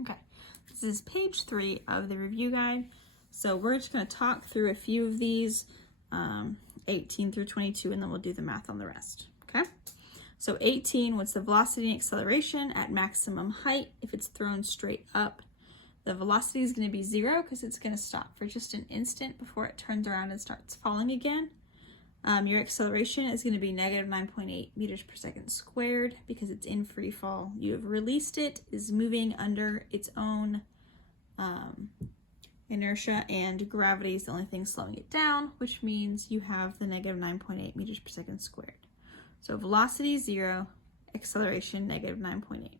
Okay, this is page 3 of the review guide. So we're just going to talk through a few of these, 18 through 22, and then we'll do the math on the rest. Okay, so 18, what's the velocity and acceleration at maximum height if it's thrown straight up? The velocity is going to be 0 because it's going to stop for just an instant before it turns around and starts falling again. Your acceleration is going to be negative 9.8 meters per second squared because it's in free fall. You have released it, is moving under its own inertia, and gravity is the only thing slowing it down, which means you have the negative 9.8 meters per second squared. So velocity 0, acceleration negative 9.8.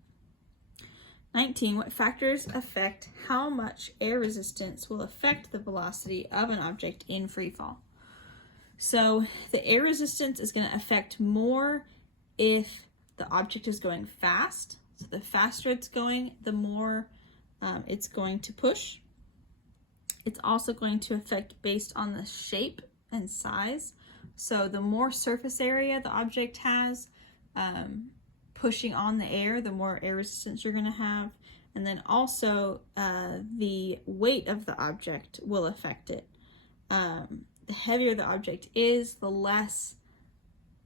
19, what factors affect how much air resistance will affect the velocity of an object in free fall? So the air resistance is going to affect more if the object is going fast. So the faster it's going, the more it's going to push. It's also going to affect based on the shape and size. So the more surface area the object has pushing on the air, the more air resistance you're going to have. And then also the weight of the object will affect it. The heavier the object is, the less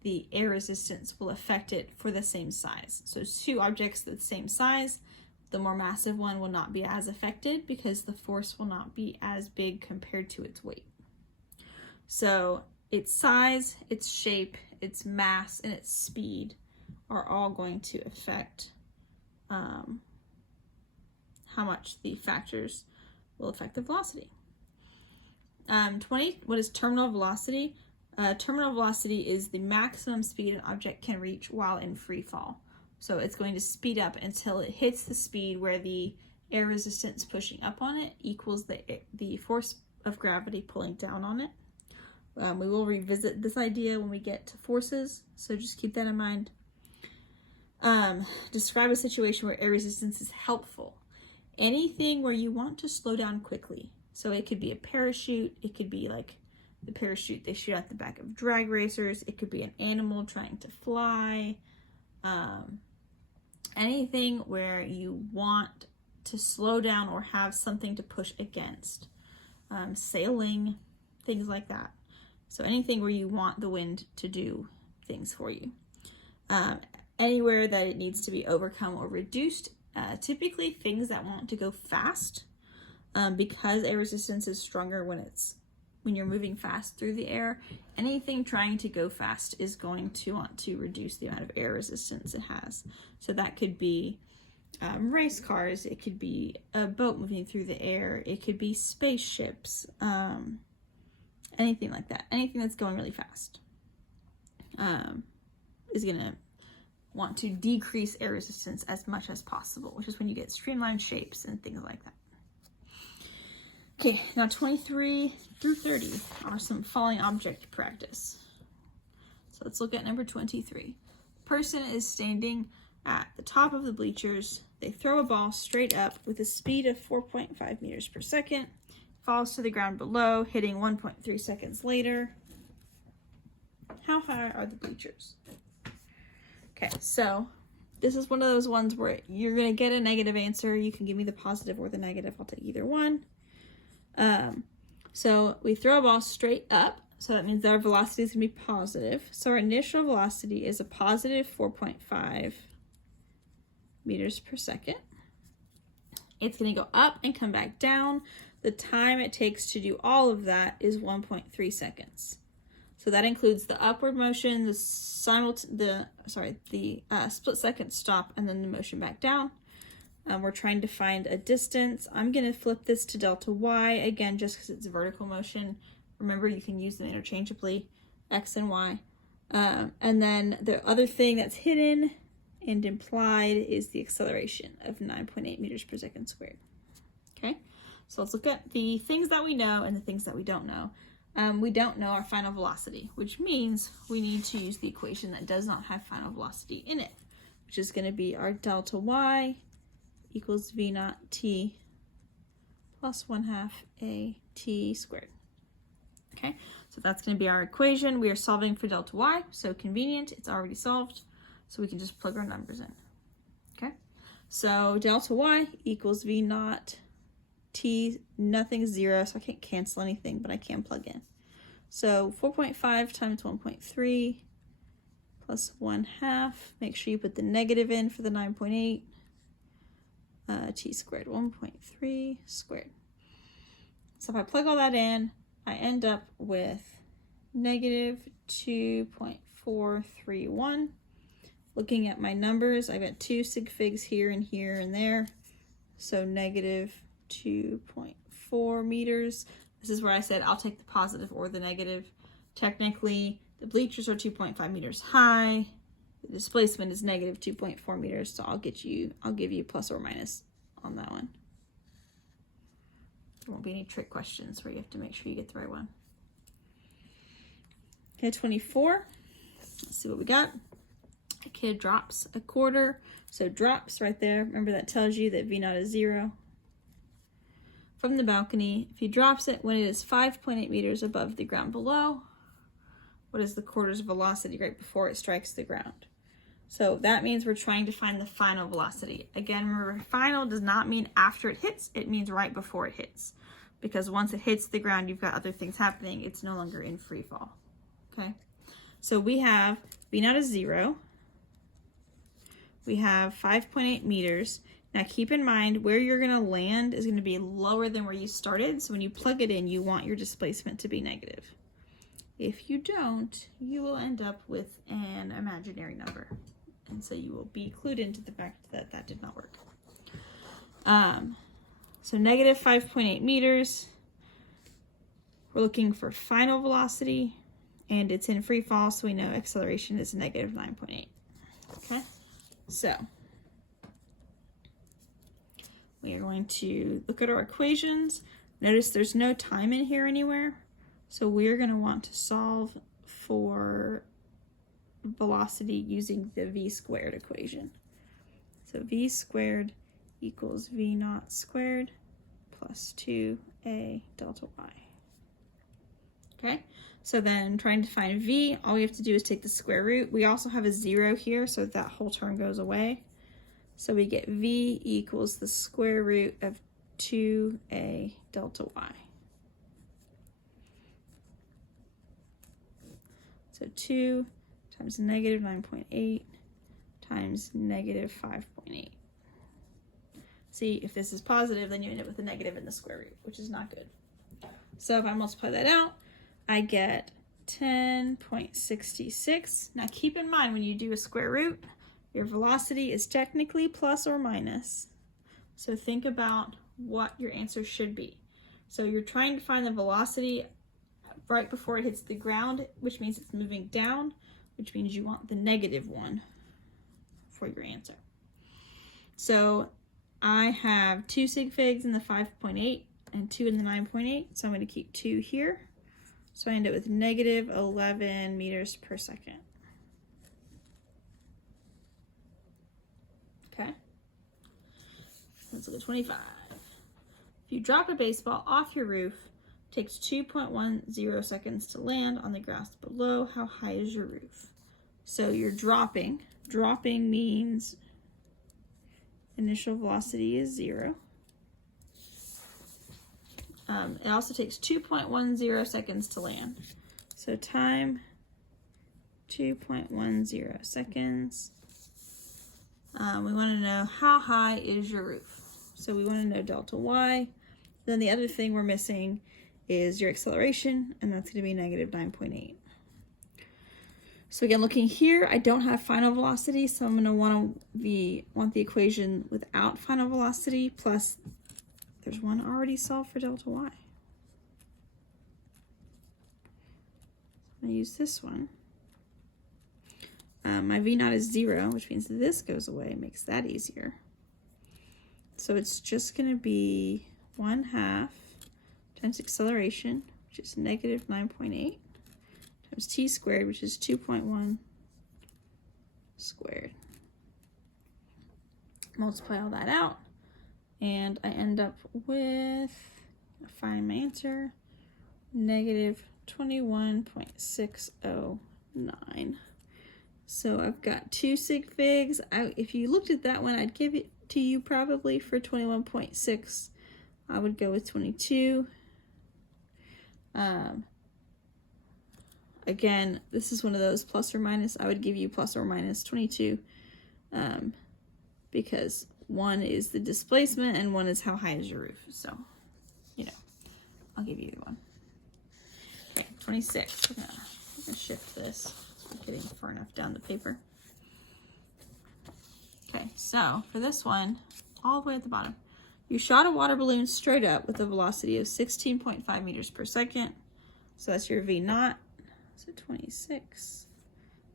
the air resistance will affect it for the same size. So two objects the same size, the more massive one will not be as affected because the force will not be as big compared to its weight. So its size, its shape, its mass, and its speed are all going to affect how much the factors will affect the velocity. 20, what is terminal velocity? Terminal velocity is the maximum speed an object can reach while in free fall. So it's going to speed up until it hits the speed where the air resistance pushing up on it equals the force of gravity pulling down on it. We will revisit this idea when we get to forces, so just keep that in mind. Describe a situation where air resistance is helpful. Anything where you want to slow down quickly. So it could be a parachute, it could be like the parachute they shoot at the back of drag racers, it could be an animal trying to fly, anything where you want to slow down or have something to push against, sailing, things like that. So anything where you want the wind to do things for you. Anywhere that it needs to be overcome or reduced, typically things that want to go fast, because air resistance is stronger when you're moving fast through the air. Anything trying to go fast is going to want to reduce the amount of air resistance it has. So that could be race cars, it could be a boat moving through the air, it could be spaceships, anything like that. Anything that's going really fast is going to want to decrease air resistance as much as possible, which is when you get streamlined shapes and things like that. Okay, now 23 through 30 are some falling object practice. So let's look at number 23. The person is standing at the top of the bleachers. They throw a ball straight up with a speed of 4.5 meters per second. Falls to the ground below, hitting 1.3 seconds later. How high are the bleachers? Okay, so this is one of those ones where you're going to get a negative answer. You can give me the positive or the negative. I'll take either one. So we throw a ball straight up, so that means that our velocity is going to be positive. So our initial velocity is a positive 4.5 meters per second. It's going to go up and come back down. The time it takes to do all of that is 1.3 seconds. So that includes the upward motion, the split second stop, and then the motion back down. We're trying to find a distance. I'm going to flip this to delta y, again, just because it's vertical motion. Remember, you can use them interchangeably, x and y. And then the other thing that's hidden and implied is the acceleration of 9.8 meters per second squared. Okay, so let's look at the things that we know and the things that we don't know. We don't know our final velocity, which means we need to use the equation that does not have final velocity in it, which is going to be our delta y equals v naught t plus 1/2 a t squared. Okay, so that's going to be our equation. We are solving for delta y, so convenient, it's already solved, so we can just plug our numbers in. Okay, So delta y equals v naught t, nothing's 0, so I can't cancel anything, but I can plug in. So 4.5 times 1.3 plus 1/2. Make sure you put the negative in for the 9.8. T squared, 1.3 squared. So if I plug all that in, I end up with negative 2.431. Looking at my numbers, I got 2 sig figs here and here and there. So negative 2.4 meters. This is where I said I'll take the positive or the negative. Technically, the bleachers are 2.5 meters high. The displacement is negative 2.4 meters, so I'll give you plus or minus on that one. There won't be any trick questions where you have to make sure you get the right one. Okay, 24. Let's see what we got. A kid drops a quarter, so drops right there. Remember that tells you that V naught is 0. From the balcony, if he drops it when it is 5.8 meters above the ground below, what is the quarter's velocity right before it strikes the ground? So that means we're trying to find the final velocity. Again, remember, final does not mean after it hits, it means right before it hits. Because once it hits the ground, you've got other things happening. It's no longer in free fall. Okay, so we have V naught is 0. We have 5.8 meters. Now keep in mind where you're going to land is going to be lower than where you started. So when you plug it in, you want your displacement to be negative. If you don't, you will end up with an imaginary number. And so you will be clued into the fact that that did not work. So negative 5.8 meters. We're looking for final velocity, and it's in free fall, so we know acceleration is negative 9.8. Okay, so we are going to look at our equations. Notice there's no time in here anywhere, so we're going to want to solve for velocity using the v squared equation. So v squared equals v naught squared plus 2a delta y. Okay, so then trying to find v, all we have to do is take the square root. We also have a 0 here, so that whole term goes away. So we get v equals the square root of 2a delta y. So 2 times negative 9.8 times negative 5.8. See, if this is positive, then you end up with a negative in the square root, which is not good. So if I multiply that out, I get 10.66. Now keep in mind when you do a square root, your velocity is technically plus or minus. So think about what your answer should be. So you're trying to find the velocity right before it hits the ground, which means it's moving down, which means you want the negative one for your answer. So I have 2 sig figs in the 5.8 and 2 in the 9.8, so I'm going to keep 2 here. So I end up with negative 11 meters per second. Okay, let's look at 25. If you drop a baseball off your roof, it takes 2.10 seconds to land on the grass below. How high is your roof? So you're dropping. Dropping means initial velocity is 0. It also takes 2.10 seconds to land. So time 2.10 seconds. We want to know how high is your roof. So we want to know delta y. Then the other thing we're missing is your acceleration, and that's going to be negative 9.8. So again, looking here, I don't have final velocity, so I'm going to want the equation without final velocity, plus there's one already solved for delta y. I'm going to use this one. My v naught is 0, which means this goes away, makes that easier. So it's just going to be 1/2 times acceleration, which is negative 9.8, times t squared, which is 2.1 squared. Multiply all that out, and I end up with, find my answer, negative 21.609. So I've got 2 sig figs. If you looked at that one, I'd give it to you probably for 21.6. I would go with 22. Again, this is one of those plus or minus. I would give you plus or minus 22 because one is the displacement and one is how high is your roof. So, you know, I'll give you either one. Okay, 26. We're gonna shift this. We're getting far enough down the paper. Okay, so for this one, all the way at the bottom, you shot a water balloon straight up with a velocity of 16.5 meters per second. So that's your V naught. So 26,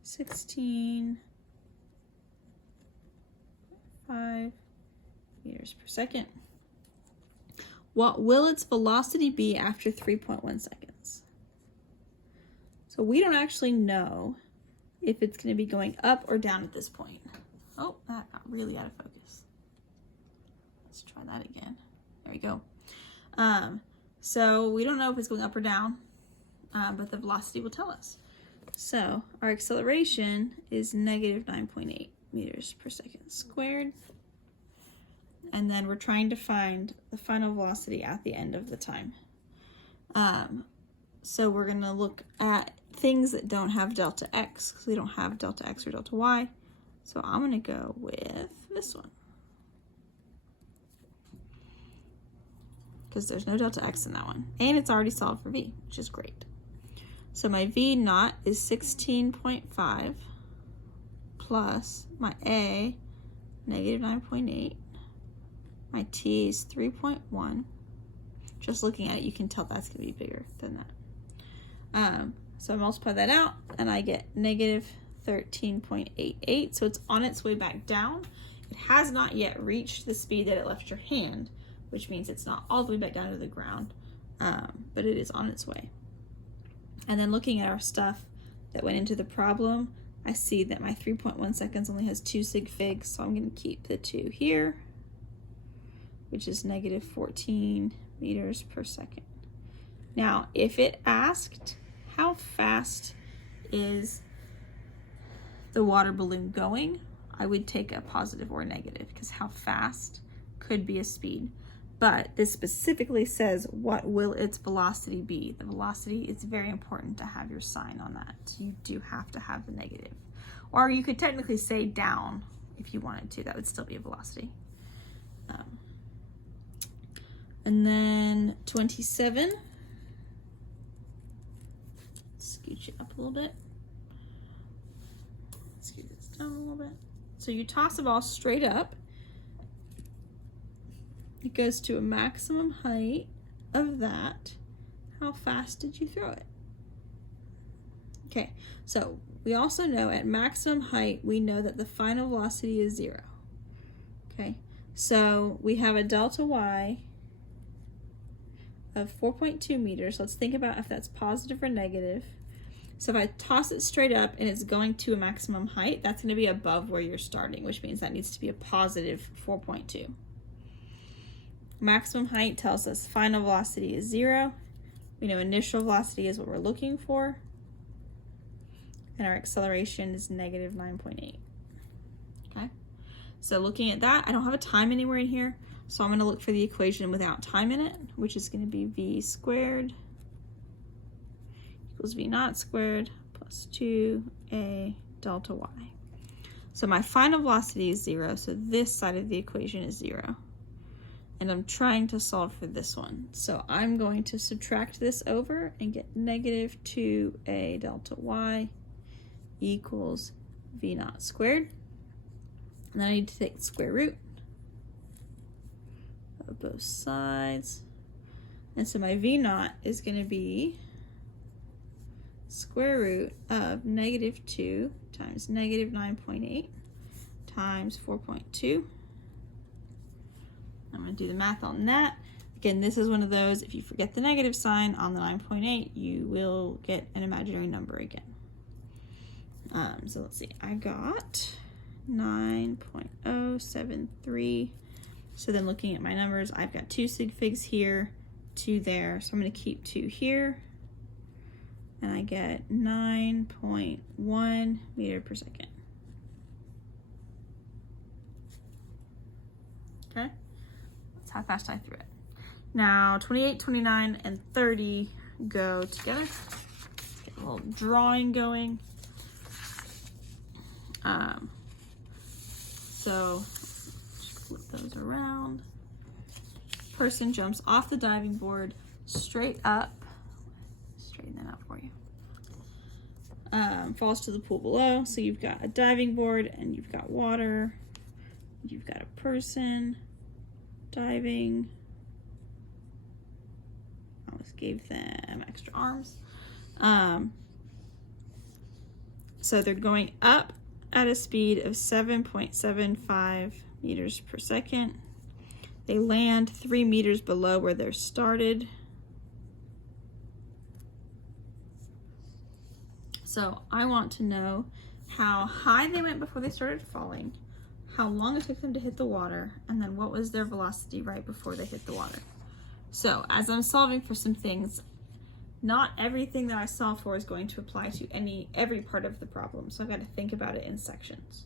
16.5 meters per second. What will its velocity be after 3.1 seconds? So we don't actually know if it's going to be going up or down at this point. Oh, that got really out of focus. Let's try that again. There we go. So we don't know if it's going up or down, but the velocity will tell us. So our acceleration is negative 9.8 meters per second squared. And then we're trying to find the final velocity at the end of the time. So we're going to look at things that don't have delta x, because we don't have delta x or delta y. So I'm going to go with this one, because there's no delta x in that one. And it's already solved for v, which is great. So my v naught is 16.5 plus my a, negative 9.8. My t is 3.1. Just looking at it, you can tell that's going to be bigger than that. So I multiply that out, and I get negative 13.88. So it's on its way back down. It has not yet reached the speed that it left your hand, which means it's not all the way back down to the ground, but it is on its way. And then looking at our stuff that went into the problem, I see that my 3.1 seconds only has 2 sig figs, so I'm going to keep the 2 here, which is negative 14 meters per second. Now, if it asked how fast is the water balloon going, I would take a positive or a negative, because how fast could be a speed. But this specifically says, what will its velocity be? The velocity is very important to have your sign on that. You do have to have the negative. Or you could technically say down if you wanted to. That would still be a velocity. And then 27. Scooch it up a little bit. Scoot this down a little bit. So you toss a ball straight up. It goes to a maximum height of that. How fast did you throw it? Okay, so we also know at maximum height, we know that the final velocity is 0. Okay, so we have a delta y of 4.2 meters. Let's think about if that's positive or negative. So if I toss it straight up and it's going to a maximum height, that's going to be above where you're starting, which means that needs to be a positive 4.2. Maximum height tells us final velocity is 0. We know initial velocity is what we're looking for. And our acceleration is negative 9.8. Okay, so looking at that, I don't have a time anywhere in here, so I'm going to look for the equation without time in it, which is going to be v squared equals v naught squared plus 2a delta y. So my final velocity is 0, so this side of the equation is 0. And I'm trying to solve for this one. So I'm going to subtract this over and get negative 2a delta y equals v naught squared. And then I need to take the square root of both sides. And so my v naught is going to be square root of negative 2 times negative 9.8 times 4.2. I'm going to do the math on that. Again, this is one of those, if you forget the negative sign on the 9.8, you will get an imaginary number again. So let's see, I got 9.073. So then looking at my numbers, I've got 2 sig figs here, 2 there. So I'm going to keep 2 here. And I get 9.1 meter per second. okay? That's how fast I threw it. Now, 28, 29, and 30 go together. Get a little drawing going. So, just flip those around. Person jumps off the diving board straight up. Straighten that out for you. Falls to the pool below. So you've got a diving board and you've got water. You've got a person diving. I almost gave them extra arms. So they're going up at a speed of 7.75 meters per second. They land 3 meters below where they're started. So I want to know how high they went before they started falling, how long it took them to hit the water, and then what was their velocity right before they hit the water. So as I'm solving for some things, not everything that I solve for is going to apply to every part of the problem. So I've got to think about it in sections,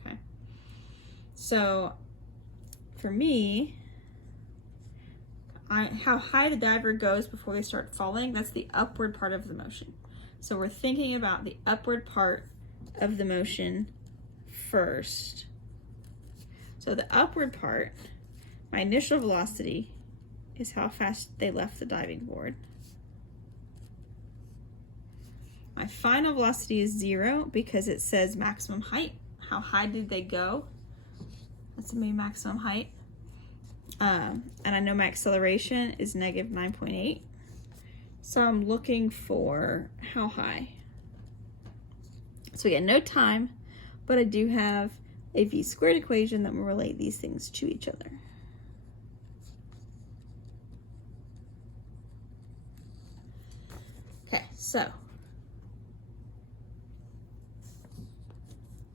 okay? So for me, how high the diver goes before they start falling, that's the upward part of the motion. So we're thinking about the upward part of the motion first. So the upward part, my initial velocity is how fast they left the diving board. My final velocity is 0 because it says maximum height. How high did they go? That's my maximum height. And I know my acceleration is negative 9.8. So I'm looking for how high. So we got no time, but I do have a v squared equation that will relate these things to each other. Okay, so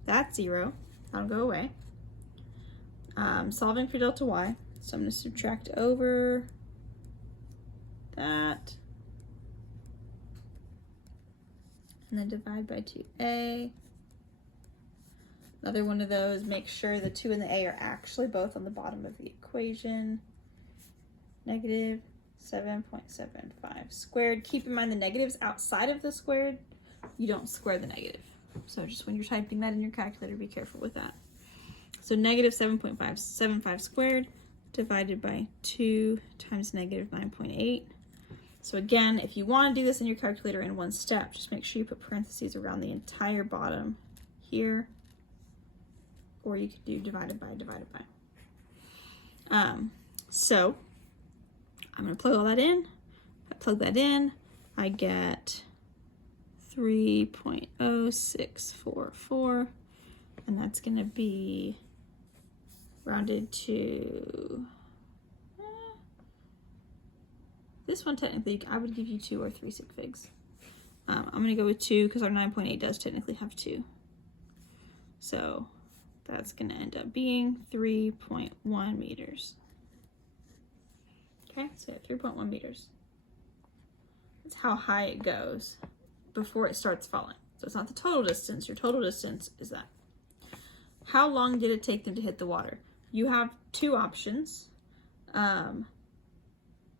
that's 0. That'll go away. Solving for delta y. So I'm going to subtract over that. And then divide by 2a. Another one of those, make sure the 2 and the a are actually both on the bottom of the equation. Negative 7.75 squared. Keep in mind the negatives outside of the squared, you don't square the negative. So just when you're typing that in your calculator, be careful with that. So negative 7.575 squared divided by 2 times negative 9.8. So again, if you want to do this in your calculator in one step, just make sure you put parentheses around the entire bottom here, or you could do divided by. So I'm going to plug all that in. I plug that in, I get 3.0644, and that's going to be rounded to, this one technically, I would give you 2 or 3 sig figs. I'm going to go with 2 because our 9.8 does technically have 2. So that's going to end up being 3.1 meters. Okay, so 3.1 meters. That's how high it goes before it starts falling. So it's not the total distance. Your total distance is that. How long did it take them to hit the water? You have 2 options.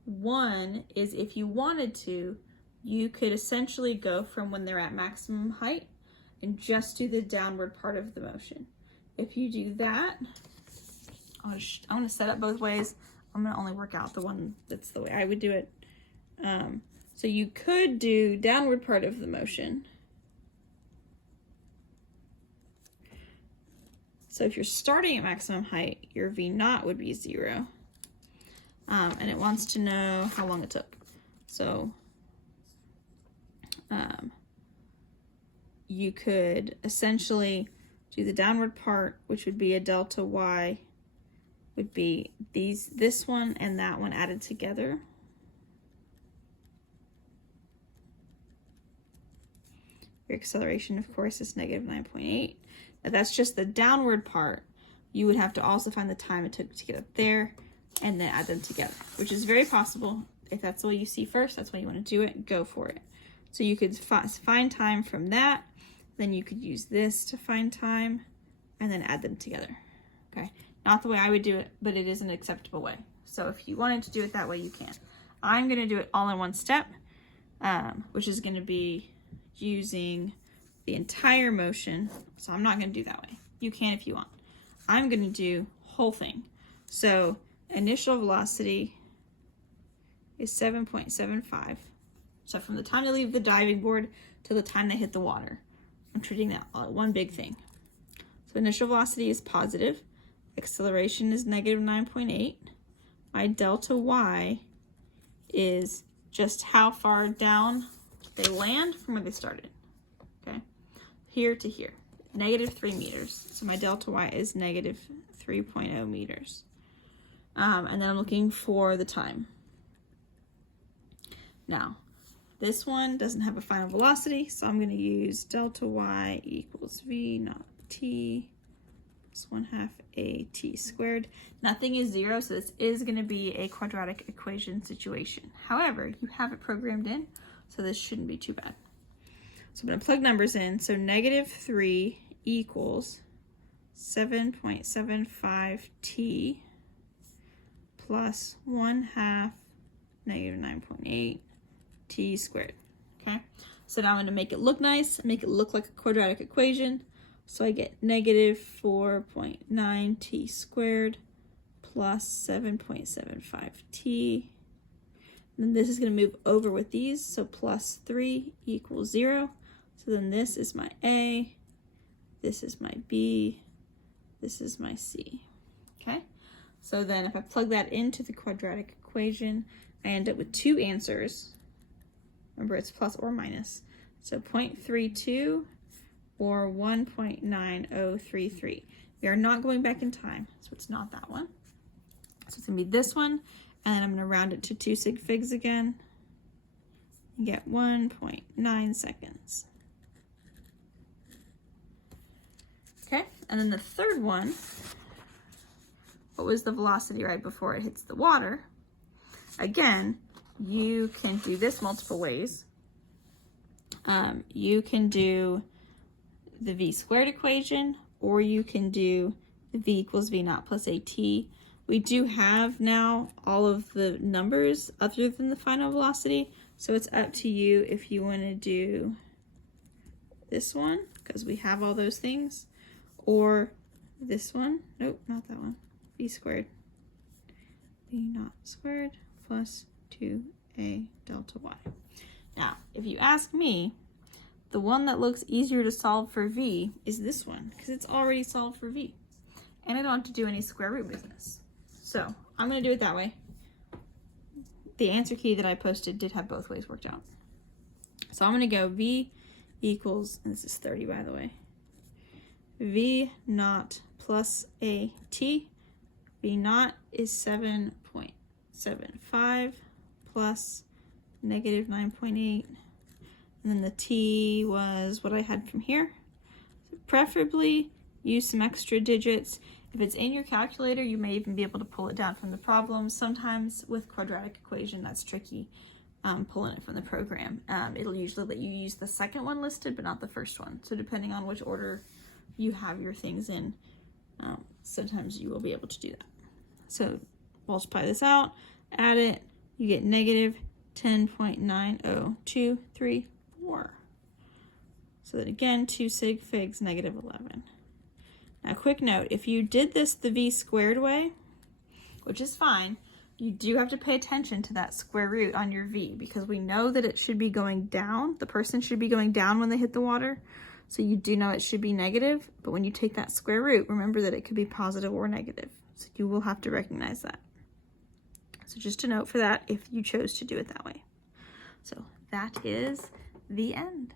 One is if you wanted to, you could essentially go from when they're at maximum height and just do the downward part of the motion. If you do that, I'm going to set up both ways. I'm going to only work out the one that's the way I would do it. So you could do downward part of the motion. So if you're starting at maximum height, your V naught would be 0. And it wants to know how long it took. So you could essentially do the downward part, which would be a delta y, would be this one and that one added together. Your acceleration, of course, is negative 9.8. Now that's just the downward part. You would have to also find the time it took to get up there and then add them together, which is very possible. If that's the way you see first, that's why you want to do it, go for it. So you could find time from that, then you could use this to find time, and then add them together. Okay. Not the way I would do it, but it is an acceptable way. So if you wanted to do it that way, you can. I'm going to do it all in one step, which is going to be using the entire motion. So I'm not going to do that way. You can if you want. I'm going to do whole thing. So initial velocity is 7.75. So from the time they leave the diving board to the time they hit the water. I'm treating that all one big thing. So initial velocity is positive. Acceleration is negative 9.8. My delta y is just how far down they land from where they started. Okay, here to here, negative 3 meters. So my delta y is negative 3.0 meters. And then I'm looking for the time. Now, this one doesn't have a final velocity, so I'm going to use delta y equals v naught t plus 1/2 a t squared. Nothing is 0, so this is going to be a quadratic equation situation. However, you have it programmed in, so this shouldn't be too bad. So I'm going to plug numbers in. So negative 3 equals 7.75 t plus 1/2 negative 9.8 t squared. Okay, so now I'm going to make it look nice, make it look like a quadratic equation. So I get negative 4.9 t squared plus 7.75 t. And then this is going to move over with these, so plus 3 equals 0. So then this is my A, this is my B, this is my C. Okay, so then if I plug that into the quadratic equation, I end up with two answers. Remember, it's plus or minus. So 0.32 or 1.9033. We are not going back in time, so it's not that one. So it's going to be this one, and then I'm going to round it to 2 sig figs again and get 1.9 seconds. Okay, and then the third one, what was the velocity right before it hits the water? Again, you can do this multiple ways. You can do the v squared equation, or you can do the v equals v naught plus at. We do have now all of the numbers other than the final velocity, so it's up to you if you want to do this one, because we have all those things, or this one. Nope, not that one. V squared. V naught squared plus 2a delta y. Now, if you ask me, the one that looks easier to solve for v is this one, because it's already solved for v. And I don't have to do any square root business. So I'm going to do it that way. The answer key that I posted did have both ways worked out. So I'm going to go v equals, and this is 30 by the way, v naught plus at. V naught is 7.75 plus negative 9.8. And then the t was what I had from here. So preferably use some extra digits. If it's in your calculator, you may even be able to pull it down from the problem. Sometimes with quadratic equation, that's tricky, pulling it from the program. It'll usually let you use the second one listed, but not the first one. So depending on which order you have your things in, sometimes you will be able to do that. So multiply this out, add it, you get negative 10.9023. So then again, 2 sig figs, negative 11. Now, quick note, if you did this the v squared way, which is fine, you do have to pay attention to that square root on your v, because we know that it should be going down. The person should be going down when they hit the water. So you do know it should be negative, but when you take that square root, remember that it could be positive or negative. So you will have to recognize that. So just a note for that if you chose to do it that way. So that is the end.